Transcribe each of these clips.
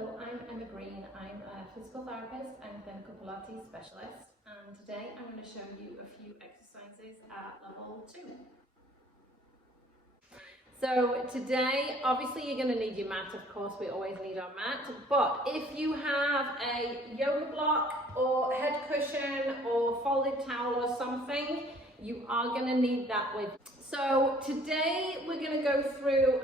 Hello, I'm Emma Green. I'm a physical therapist and clinical Pilates specialist, and today I'm going to show you a few exercises at level 2. So today, obviously you're going to need your mat, of course we always need our mat, but if you have a yoga block or head cushion or folded towel or something, you are going to need that with. So today we're going to go through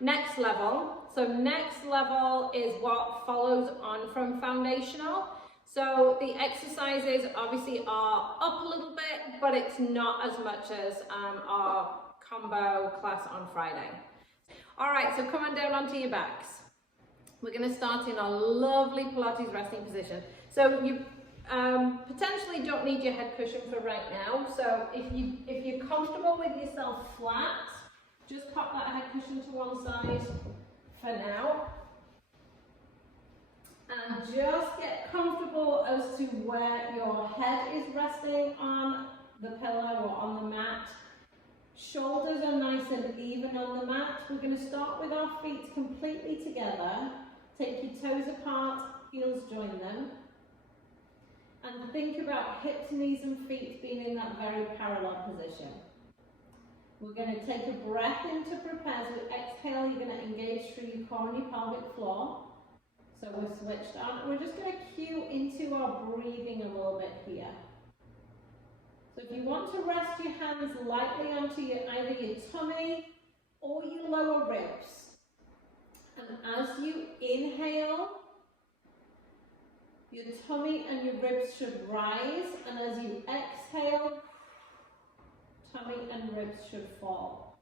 next level. So next level is what follows on from foundational. So the exercises obviously are up a little bit, but it's not as much as our combo class on Friday. All right, so come on down onto your backs. We're going to start in our lovely Pilates resting position. So you potentially don't need your head cushion for right now. So if you're comfortable with yourself flat, just pop that head cushion to one side for now. And just get comfortable as to where your head is resting on the pillow or on the mat. Shoulders are nice and even on the mat. We're going to start with our feet completely together. Take your toes apart, heels join them. And think about hips, knees and feet being in that very parallel position. We're going to take a breath in to prepare. As we exhale, you're going to engage through your core and your pelvic floor. So we're switched on. We're just going to cue into our breathing a little bit here. So if you want to rest your hands lightly onto either your tummy or your lower ribs. And as you inhale, your tummy and your ribs should rise, and as you exhale, tummy and ribs should fall.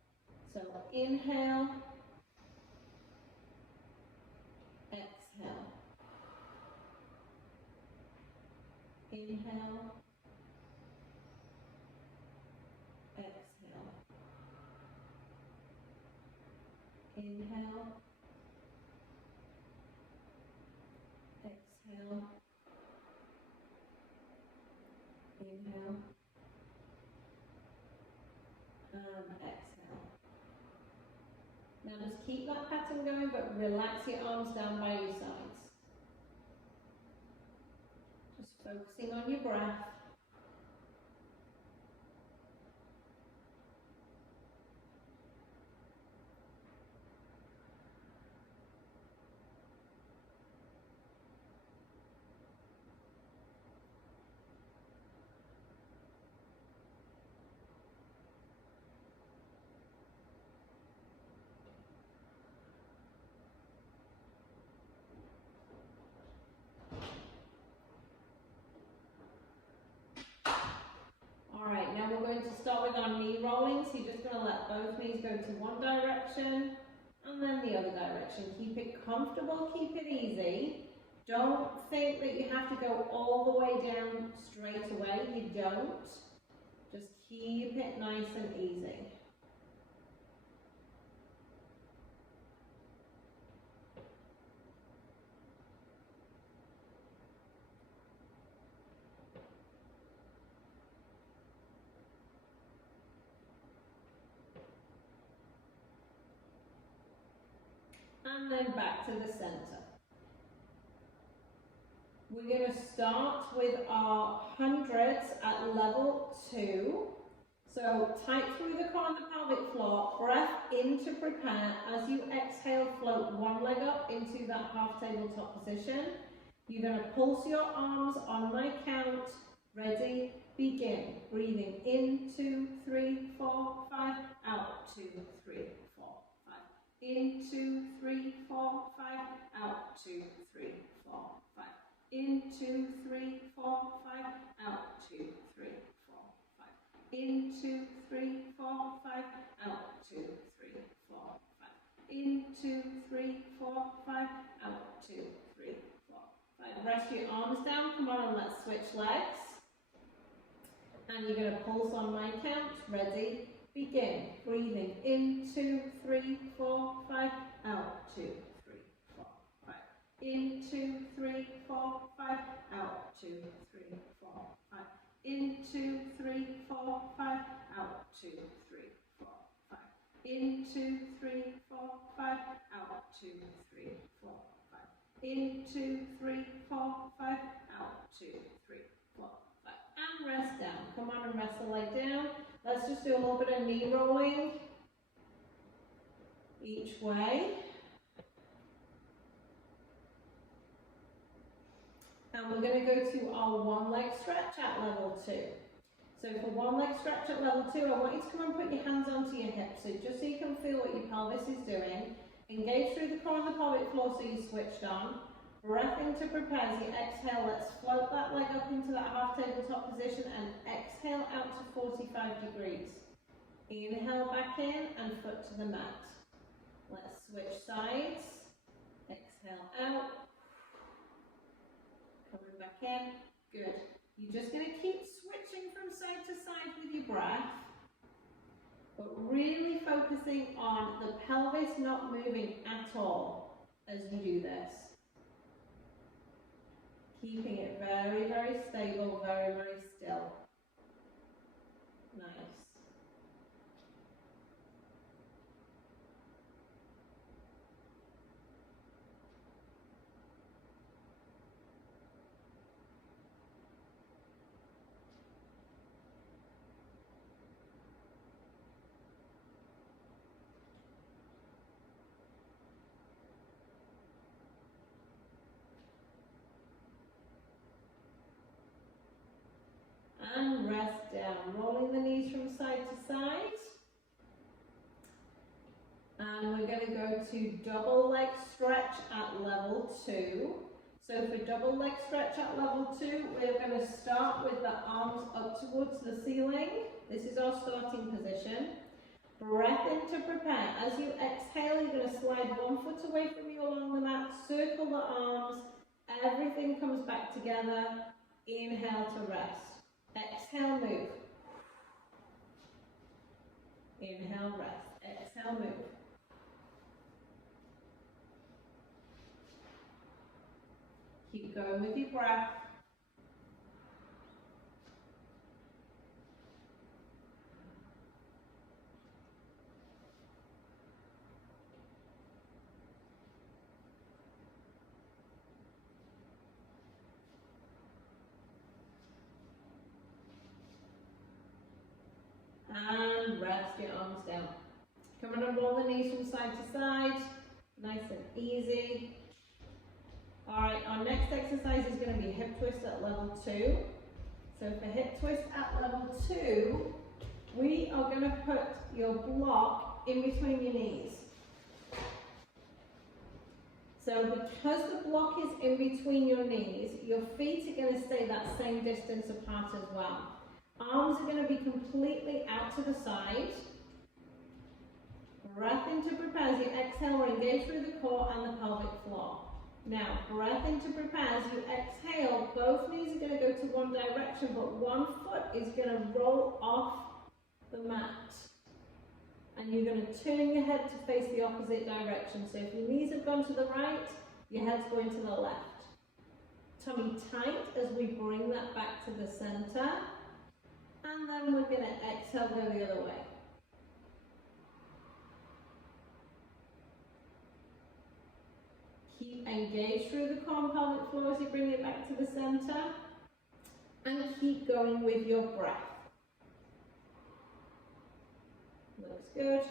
So inhale, exhale, inhale, exhale, inhale, exhale, inhale, and exhale. Now just keep that pattern going, but relax your arms down by your sides. Just focusing on your breath. Alright, now we're going to start with our knee rolling, so you're just going to let both knees go to one direction and then the other direction. Keep it comfortable, keep it easy. Don't think that you have to go all the way down straight away, you don't. Just keep it nice and easy. And then back to the center. We're going to start with our hundreds at level 2. So tight through the core and the pelvic floor, breath in to prepare. As you exhale, float one leg up into that half tabletop position. You're going to pulse your arms on my count. Ready, begin. Breathing in, 2, 3, 4, 5, out, 2, 3, 4, 5. In, 2, 3, 4, 5, out, 2, 3, 4, 5. In, 2, 3, 4, 5, out, 2, 3, 4, 5. In, 2, 3, 4, 5, out, 2, 3, 4, 5. In, 2, 3, 4, 5, out, 2, 3, 4, 5. Rest your arms down, come on and let's switch legs. And you're going to pulse on my count. Ready, begin. Breathing in, 2, 3, 4, 5, out, 2, 3, 4, 5. In, 2, 3, 4, 5, out, 2, 3, 4, 5. In, 2, 3, 4, 5, out, 2, 3, 4, 5. In, 2, 3, 4, 5, out, 2, 3, 4, 5. In, 2, 3, 4, 5, out, 2, 3, 4, 5, and rest down. Come on and rest the leg down. Let's just do a little bit of knee rolling each way. And we're going to go to our one leg stretch at level 2. So for one leg stretch at level 2, I want you to come and put your hands onto your hips, so just so you can feel what your pelvis is doing. Engage through the core of the pelvic floor so you're switched on. Breath in to prepare as you exhale. Let's float that leg up into that half tabletop position and exhale out to 45 degrees. Inhale back in and foot to the mat. Let's switch sides. Exhale out. Coming back in. Good. You're just going to keep switching from side to side with your breath, but really focusing on the pelvis not moving at all as you do this. Keeping it very, very stable, very, very still. Nice. And rest down, rolling the knees from side to side. And we're going to go to double leg stretch at level 2. So for double leg stretch at level 2, we're going to start with the arms up towards the ceiling. This is our starting position. Breath in to prepare. As you exhale, you're going to slide one foot away from you along the mat, circle the arms, everything comes back together. Inhale to rest. Exhale, move. Inhale, rest. Exhale, move. Keep going with your breath. And rest your arms down. Come on and roll the knees from side to side. Nice and easy. Alright, our next exercise is going to be hip twist at level 2. So for hip twist at level 2, we are going to put your block in between your knees. So because the block is in between your knees, your feet are going to stay that same distance apart as well. Arms are going to be completely out to the side. Breath in to prepare as you exhale, engage through the core and the pelvic floor. Now, breath in to prepare as you exhale, both knees are going to go to one direction, but one foot is going to roll off the mat. And you're going to turn your head to face the opposite direction. So if your knees have gone to the right, your head's going to the left. Tummy tight as we bring that back to the center. And then we're going to exhale, go the other way. Keep engaged through the core and pelvic floor as you bring it back to the center. And keep going with your breath. Looks good.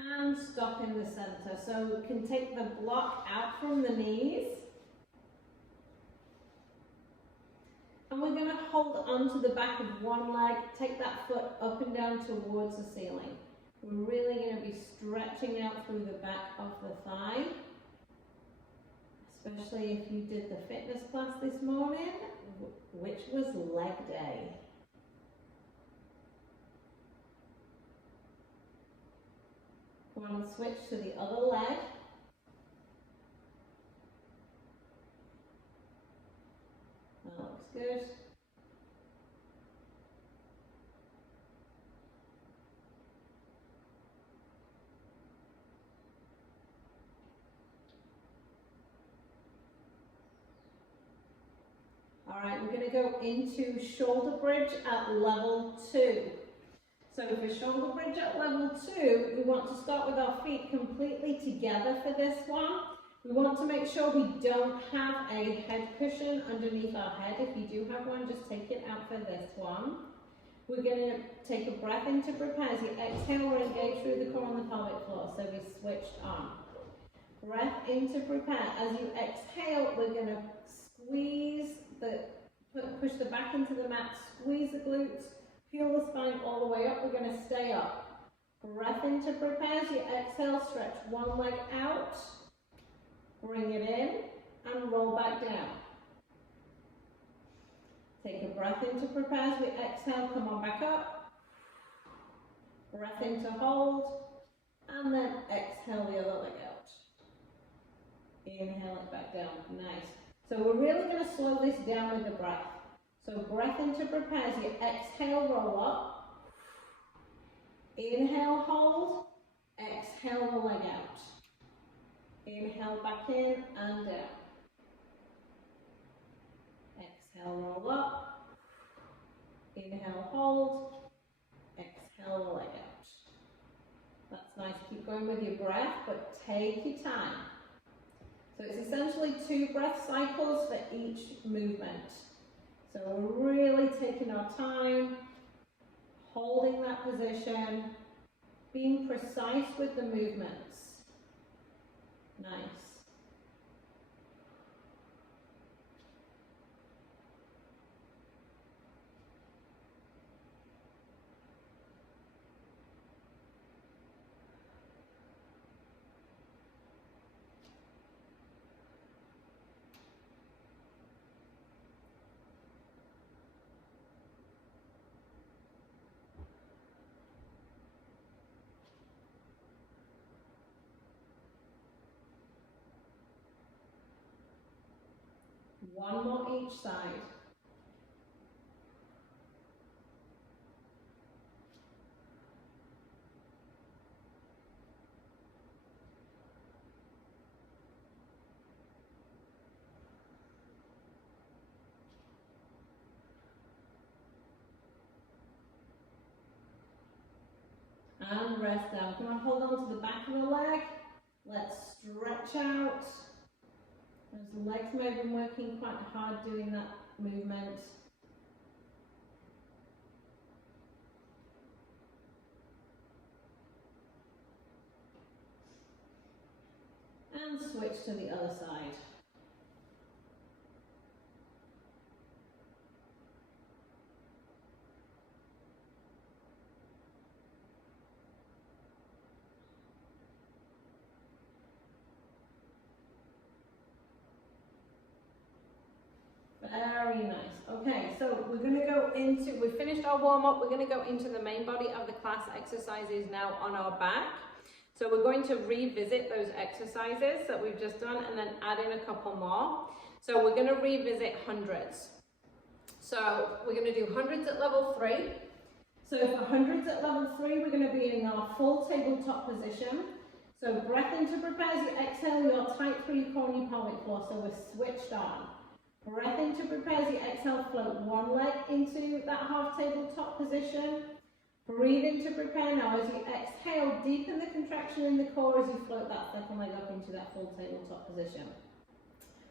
And stop in the center. So we can take the block out from the knees. And we're going to hold onto the back of one leg, take that foot up and down towards the ceiling. We're really going to be stretching out through the back of the thigh, especially if you did the fitness class this morning, which was leg day. Go on and switch to the other leg. That looks good. All right, we're going to go into shoulder bridge at level 2. So for shoulder bridge at level 2, we want to start with our feet completely together for this one. We want to make sure we don't have a head cushion underneath our head. If you do have one, just take it out for this one. We're going to take a breath in to prepare. As you exhale, we're engaged through the core on the pelvic floor, so we switched on. Breath in to prepare. As you exhale, we're going to squeeze push the back into the mat, squeeze the glutes, peel the spine all the way up. We're going to stay up. Breath in to prepare. As you exhale, stretch one leg out, bring it in, and roll back down. Take a breath in to prepare. As we exhale, come on back up. Breath in to hold, and then exhale the other leg out. Inhale it back down. Nice. So we're really going to slow this down with the breath. So breath in to prepare. As you exhale, roll up. Inhale, hold. Exhale the leg out. Inhale back in and down. Exhale, roll up. Inhale, hold. Exhale the leg out. That's nice. Keep going with your breath, but take your time. So it's essentially 2 breath cycles for each movement. So we're really taking our time, holding that position, being precise with the movements. Nice. One more each side. And rest down. Come on, hold on to the back of the leg. Let's stretch out. Those legs may have been working quite hard doing that movement. And switch to the other side. Very nice. Okay, so we're going to go into, we've finished our warm-up, we're going to go into the main body of the class exercises now on our back. So we're going to revisit those exercises that we've just done and then add in a couple more. So we're going to revisit hundreds. So we're going to do hundreds at level 3. So for hundreds at level 3, we're going to be in our full tabletop position. So breath in to prepare. As you exhale, you're tight through your core and your pelvic floor, so we're switched on. Breath in to prepare. As you exhale, float one leg into that half tabletop position. Breathe in to prepare now. As you exhale, deepen the contraction in the core as you float that second leg up into that full tabletop position.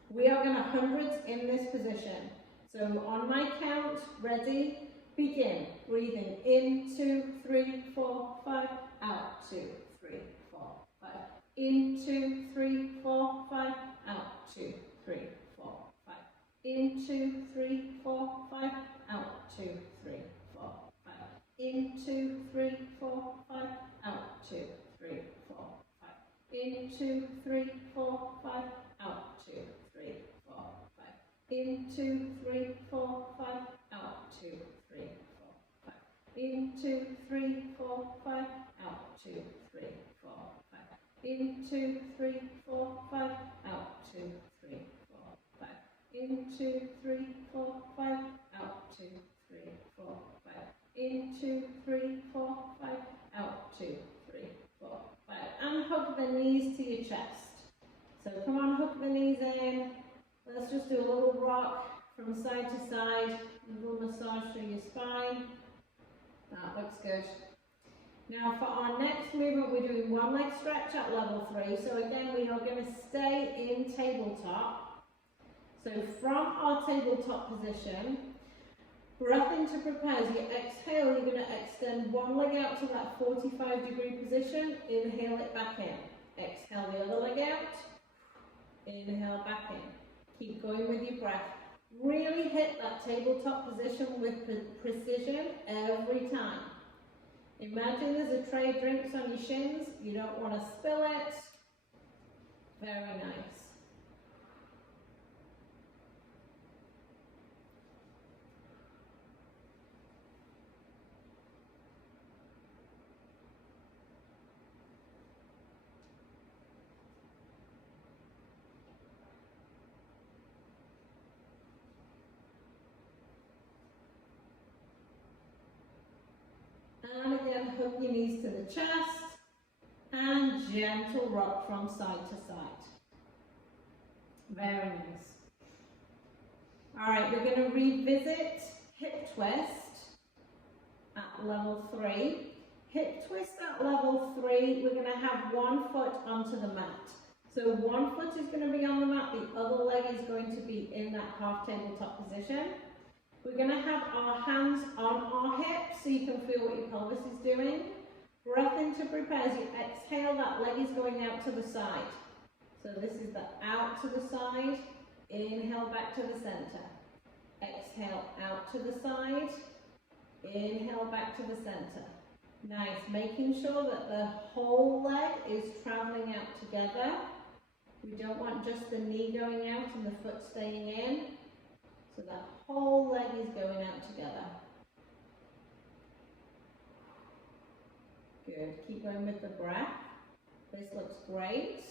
We are going to hundreds in this position. So on my count, ready, begin. Breathing in, 2, 3, 4, 5, out, 2, 3, 4, 5. In, 2, 3, 4, 5, out, 2, 3, 4, 5. In, 2, 3, 4, 5, out, 2, 3, 4, 5. In, 2, 3, 4, 5, out, 2, 3, 4, 5. In, 2, 3, 4, 5. Out, 2, 3, 4, 5. In, 2, 3, 4, 5. Out, 2, 3, 4, 5. In, 2, 3, 4, 5. Out, 2, 3, 4, 5. In, 2, 3, 4, 5. Out, 2, 3, 4, 5. In, 2, 3, 4, 5. Out, 2, 3, 4, 5. In, 2, 3, 4, 5. Out, 2, 3, 4, 5. And hug the knees to your chest. So come on, hook the knees in. Let's just do a little rock from side to side. A little massage through your spine. That looks good. Now for our next movement, we're doing one leg stretch at level 3. So again, we are going to stay in tabletop. So from our tabletop position, breath in to prepare. As you exhale, you're going to extend one leg out to that 45-degree position. Inhale it back in. Exhale the other leg out. Inhale back in. Keep going with your breath. Really hit that tabletop position with precision every time. Imagine there's a tray of drinks on your shins. You don't want to spill it. Very nice. And again, hook your knees to the chest and gentle rock from side to side. Very nice. All right, we're going to revisit hip twist at level 3. Hip twist at level 3, we're going to have one foot onto the mat. So one foot is going to be on the mat, the other leg is going to be in that half tabletop position. We're going to have our hands on our hips so you can feel what your pelvis is doing. Breath in to prepare. As you exhale, that leg is going out to the side. So this is the out to the side. Inhale back to the center. Exhale out to the side. Inhale back to the center. Nice. Making sure that the whole leg is traveling out together. We don't want just the knee going out and the foot staying in. So that whole leg is going out together. Good. Keep going with the breath. This looks great.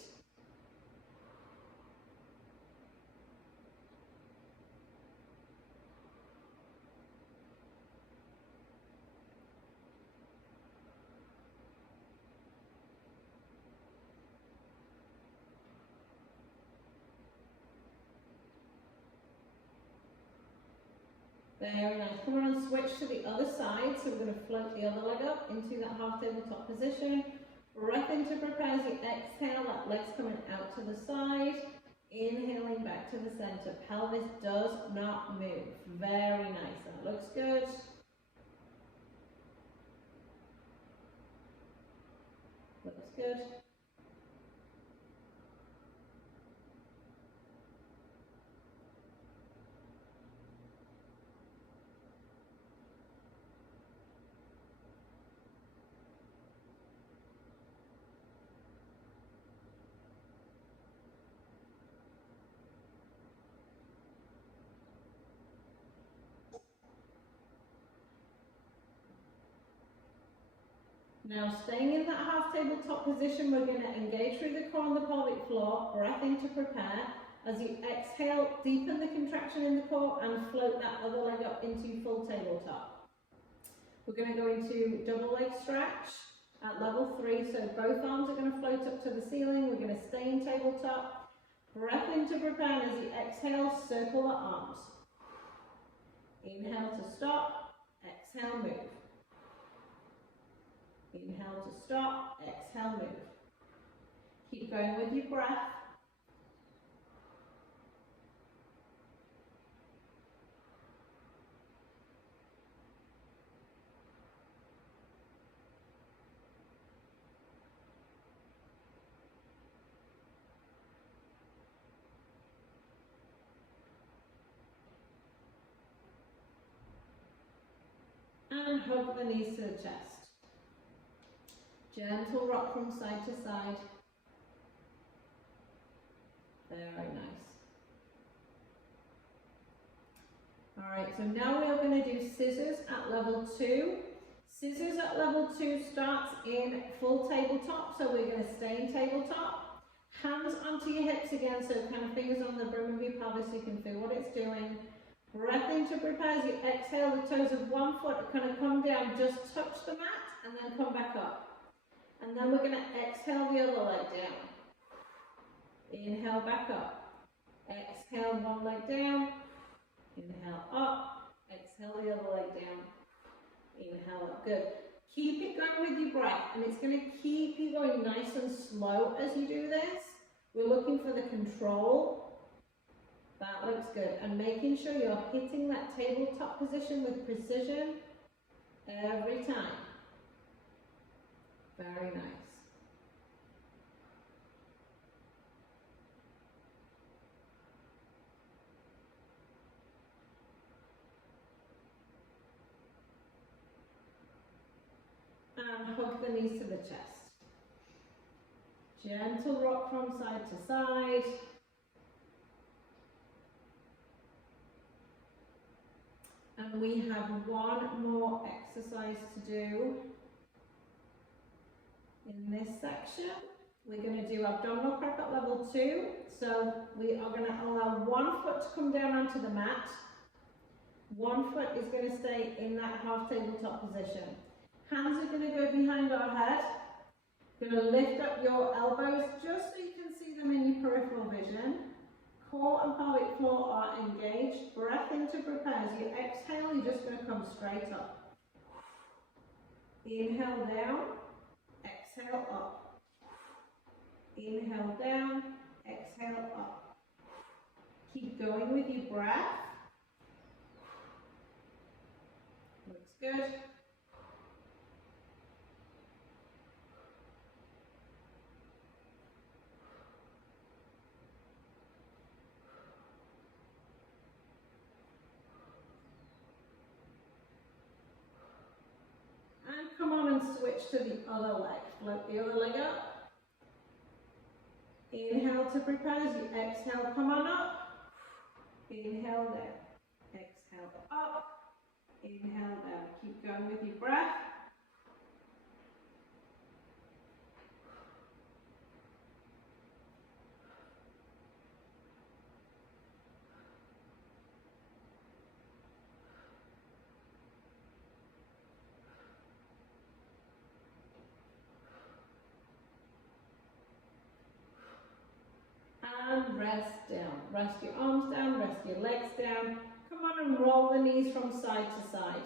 Very nice. Come on and switch to the other side. So we're going to float the other leg up into that half tabletop position. Breath in to prepare. As you exhale, that leg's coming out to the side. Inhaling back to the center. Pelvis does not move. Very nice. That looks good. Looks good. Now staying in that half tabletop position, we're going to engage through the core on the pelvic floor, breath in to prepare. As you exhale, deepen the contraction in the core and float that other leg up into full tabletop. We're going to go into double leg stretch at level 3, so both arms are going to float up to the ceiling. We're going to stay in tabletop. Breath in to prepare, and as you exhale, circle the arms. Inhale to stop, exhale, move. Inhale to stop, exhale, move. Keep going with your breath. And hug the knees to the chest. Gentle rock from side to side. Very nice. Alright, so now we are going to do scissors at level 2. Scissors at level 2 starts in full tabletop, so we're going to stay in tabletop. Hands onto your hips again, so kind of fingers on the brim of your pelvis so you can feel what it's doing. Breath in to prepare as you exhale, the toes of one foot kind of come down, just touch the mat and then come back up. And then we're going to exhale the other leg down. Inhale back up. Exhale one leg down. Inhale up. Exhale the other leg down. Inhale up. Good. Keep it going with your breath, and it's going to keep you going nice and slow as you do this. We're looking for the control. That looks good. And making sure you're hitting that tabletop position with precision every time. Very nice. And hug the knees to the chest. Gentle rock from side to side. And we have one more exercise to do in this section. We're going to do abdominal prep at level 2. So we are going to allow one foot to come down onto the mat. One foot is going to stay in that half tabletop position. Hands are going to go behind our head. Going to lift up your elbows just so you can see them in your peripheral vision. Core and pelvic floor are engaged. Breath in to prepare. As you exhale, you're just going to come straight up. Inhale down. Exhale up. Inhale down. Exhale up. Keep going with your breath. Looks good. Come on and switch to the other leg. Float the other leg up. Inhale to prepare. As you exhale, come on up. Inhale down. Exhale up. Inhale down. Keep going with your breath. And rest down. Rest your arms down, rest your legs down. Come on and roll the knees from side to side.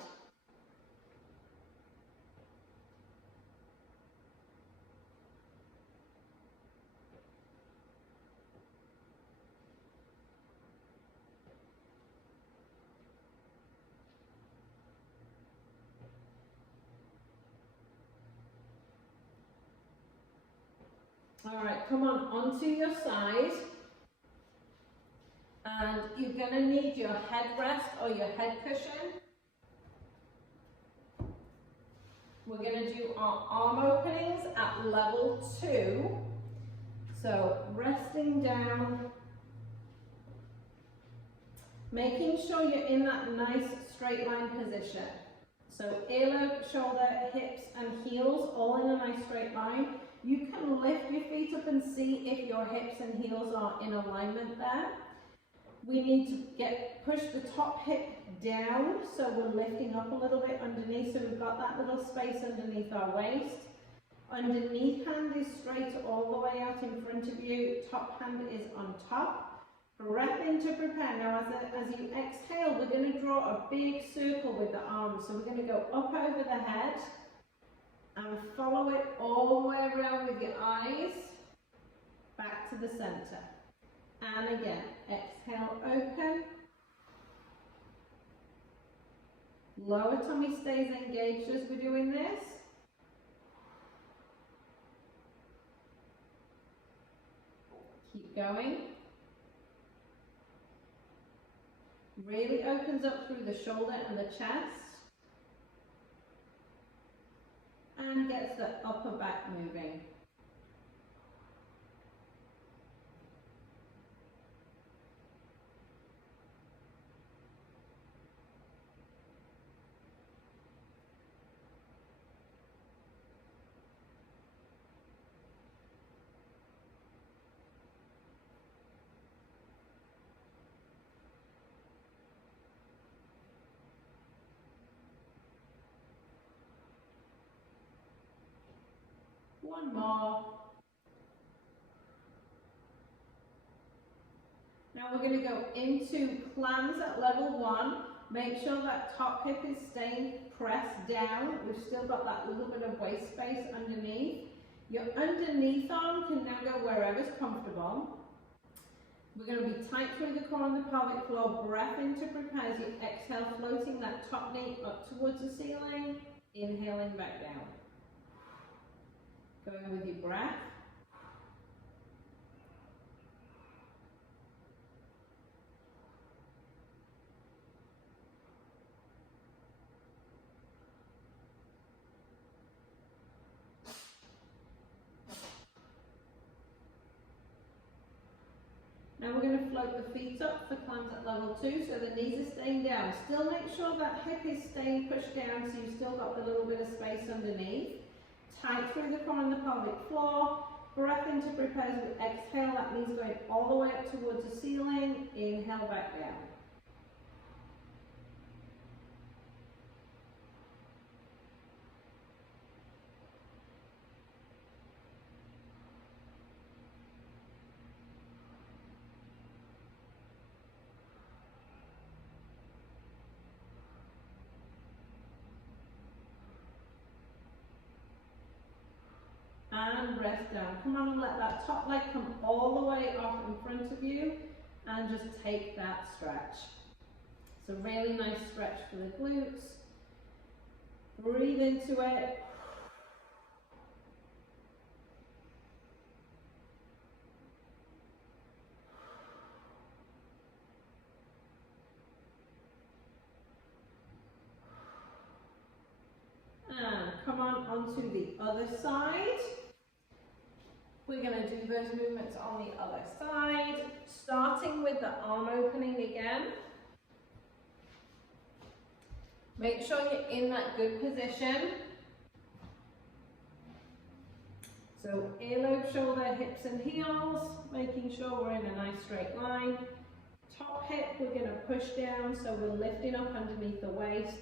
All right, come on onto your side. And you're going to need your headrest or your head cushion. We're going to do our arm openings at level 2. So resting down, making sure you're in that nice straight line position. So earlobe, shoulder, hips and heels all in a nice straight line. You can lift your feet up and see if your hips and heels are in alignment there. We need to push the top hip down, so we're lifting up a little bit underneath, so we've got that little space underneath our waist. Underneath hand is straight all the way out in front of you, top hand is on top. Breath in to prepare. Now as you exhale, we're going to draw a big circle with the arms, so we're going to go up over the head and follow it all the way around with your eyes, back to the center. And again, exhale, open. Lower tummy stays engaged as we're doing this. Keep going. Really opens up through the shoulder and the chest. and gets the upper back moving. One more. Now we're going to go into clams at level 1. Make sure that top hip is staying pressed down. We've still got that little bit of waist space underneath. Your underneath arm can now go wherever's comfortable. We're going to be tight through the core on the pelvic floor. Breath in to prepare as you exhale, floating that top knee up towards the ceiling. Inhaling back down. Going with your breath. Now we're going to float the feet up for clams at level 2, so the knees are staying down. Still make sure that hip is staying pushed down so you've still got the little bit of space underneath. Tight through the core on the pelvic floor. Breath in to prepare as we exhale, that knee's going all the way up towards the ceiling. Inhale back down. And rest down. Come on and let that top leg come all the way off in front of you and just take that stretch. It's a really nice stretch for the glutes. Breathe into it. And come on onto the other side. We're going to do those movements on the other side, starting with the arm opening again. Make sure you're in that good position. So earlobe, shoulder, hips and heels, making sure we're in a nice straight line. Top hip, we're going to push down, so we're lifting up underneath the waist.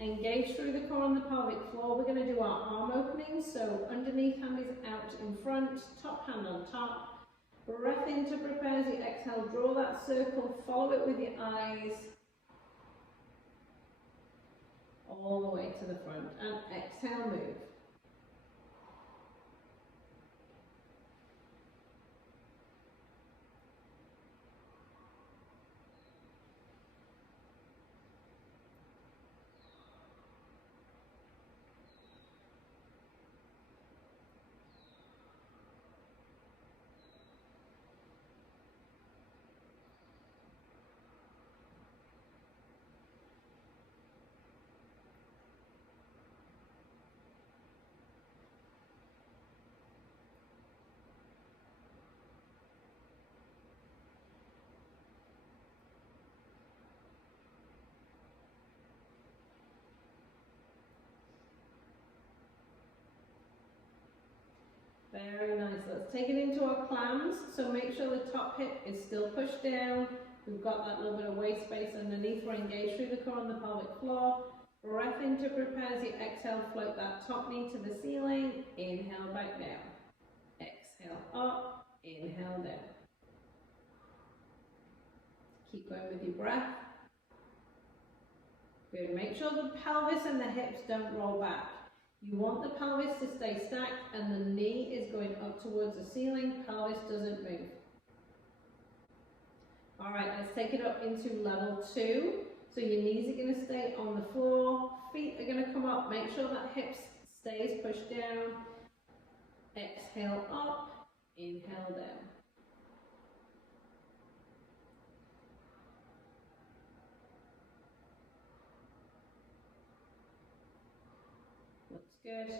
Engage through the core on the pelvic floor. We're going to do our arm openings, so underneath hand is out in front, top hand on top. Breath in to prepare as you exhale, draw that circle, follow it with your eyes. All the way to the front, and exhale, move. Very nice. Let's take it into our clams. So make sure the top hip is still pushed down. We've got that little bit of waist space underneath. We're engaged through the core on the pelvic floor. Breath in to prepare as you exhale, float that top knee to the ceiling. Inhale back down. Exhale up. Inhale down. Keep going with your breath. Good. Make sure the pelvis and the hips don't roll back. You want the pelvis to stay stacked and the knee is going up towards the ceiling. Pelvis doesn't move. All right, let's take it up into level 2. So your knees are going to stay on the floor. Feet are going to come up. Make sure that hips stays pushed down. Exhale up. Inhale down. Looks good.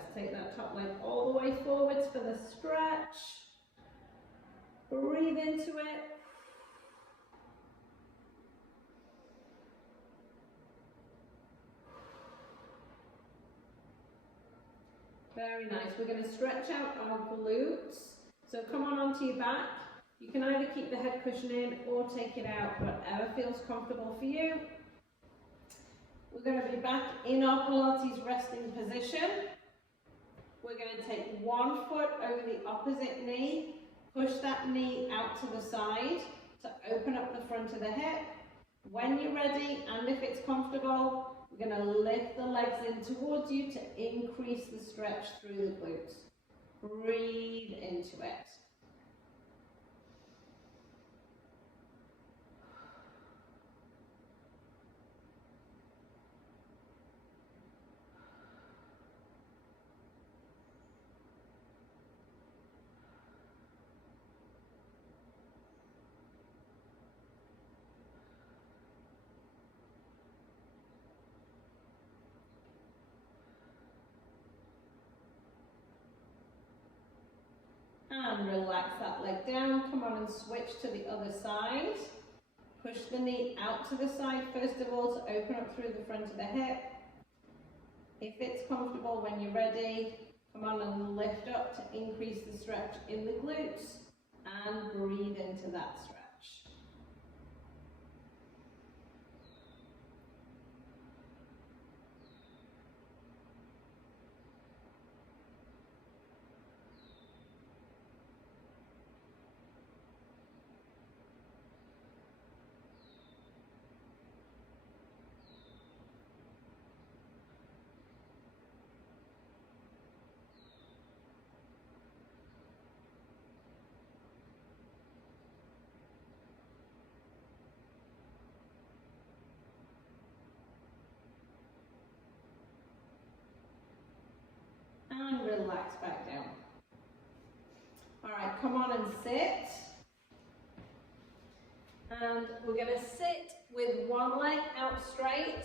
Let's take that top leg all the way forwards for the stretch. Breathe into it. Very nice. We're going to stretch out our glutes. So come on onto your back. You can either keep the head cushion in or take it out, whatever feels comfortable for you. We're going to be back in our Pilates resting position. We're going to take one foot over the opposite knee, push that knee out to the side to open up the front of the hip. When you're ready, and if it's comfortable, we're going to lift the legs in towards you to increase the stretch through the glutes. Breathe into it. And relax that leg down. Come on and switch to the other side. Push the knee out to the side first of all to open up through the front of the hip. If it's comfortable when you're ready, come on and lift up to increase the stretch in the glutes and breathe into that stretch. And relax back down. All right, come on and sit. And we're going to sit with one leg out straight.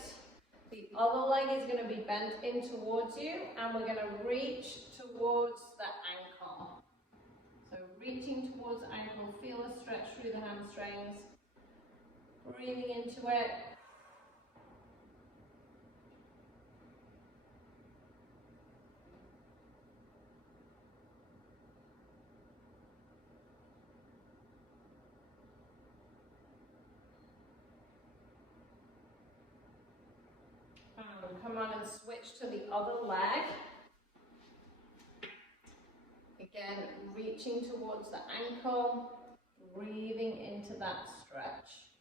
The other leg is going to be bent in towards you, and we're going to reach towards the ankle. So reaching towards the ankle, feel a stretch through the hamstrings. Breathing into it. And come on and switch to the other leg. Again, reaching towards the ankle, breathing into that stretch.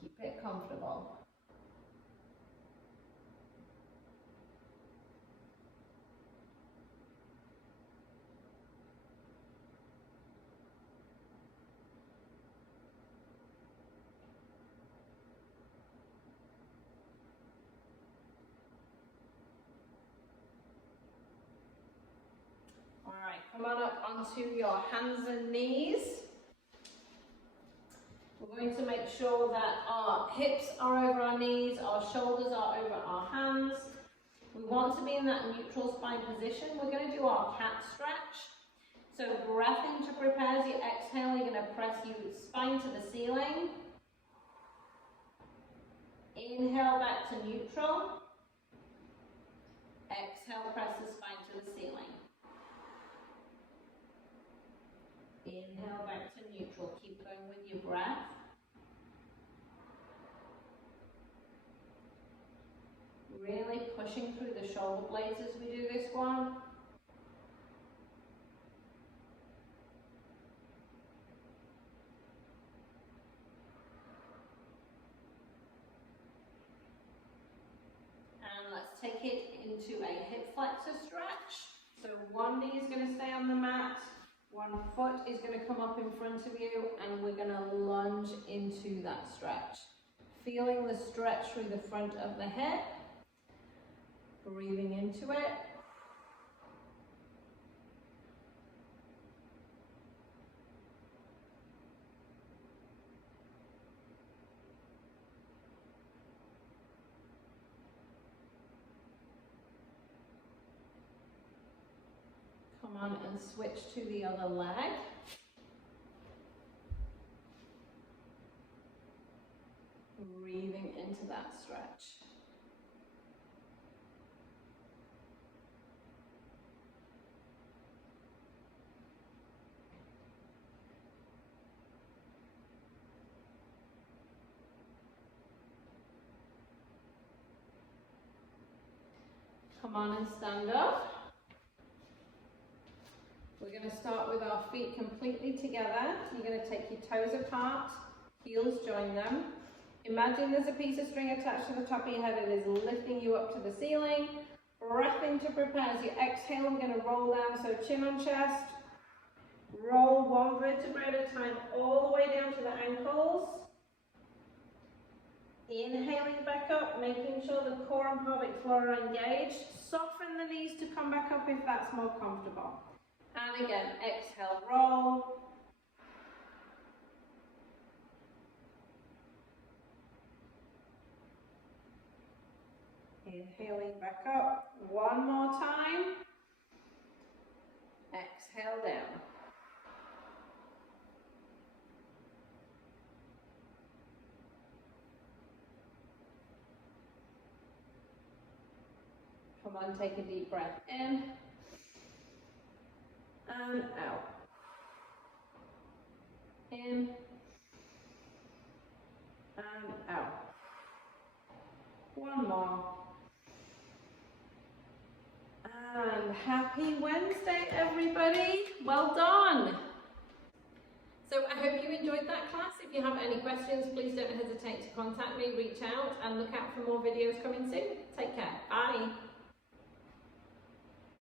Keep it comfortable. All right, come on up onto your hands and knees. We're going to make sure that our hips are over our knees, our shoulders are over our hands. We want to be in that neutral spine position. We're going to do our cat stretch. So breath in to prepare. As you exhale, you're going to press your spine to the ceiling. Inhale back to neutral. Exhale, press the spine to the ceiling. Inhale back to neutral. Keep going with your breath. Really pushing through the shoulder blades as we do this one. And let's take it into a hip flexor stretch. So one knee is going to stay on the mat. One foot is going to come up in front of you, and we're going to lunge into that stretch. Feeling the stretch through the front of the hip. Breathing into it. on and switch to the other leg. Breathing into that stretch. Come on and stand up. We're going to start with our feet completely together. You're going to take your toes apart, heels join them. Imagine there's a piece of string attached to the top of your head. It is lifting you up to the ceiling. Breath in to prepare. As you exhale, we're going to roll down. So chin on chest. Roll one vertebrae at a time all the way down to the ankles. Inhaling back up, making sure the core and pelvic floor are engaged. Soften the knees to come back up if that's more comfortable. And again, exhale, roll. Inhaling back up. One more time. Exhale down. Come on, take a deep breath in and out. In and out. One more. And happy Wednesday, everybody. Well done. So I hope you enjoyed that class. If you have any questions, please don't hesitate to contact me, reach out, and look out for more videos coming soon. Take care. Bye.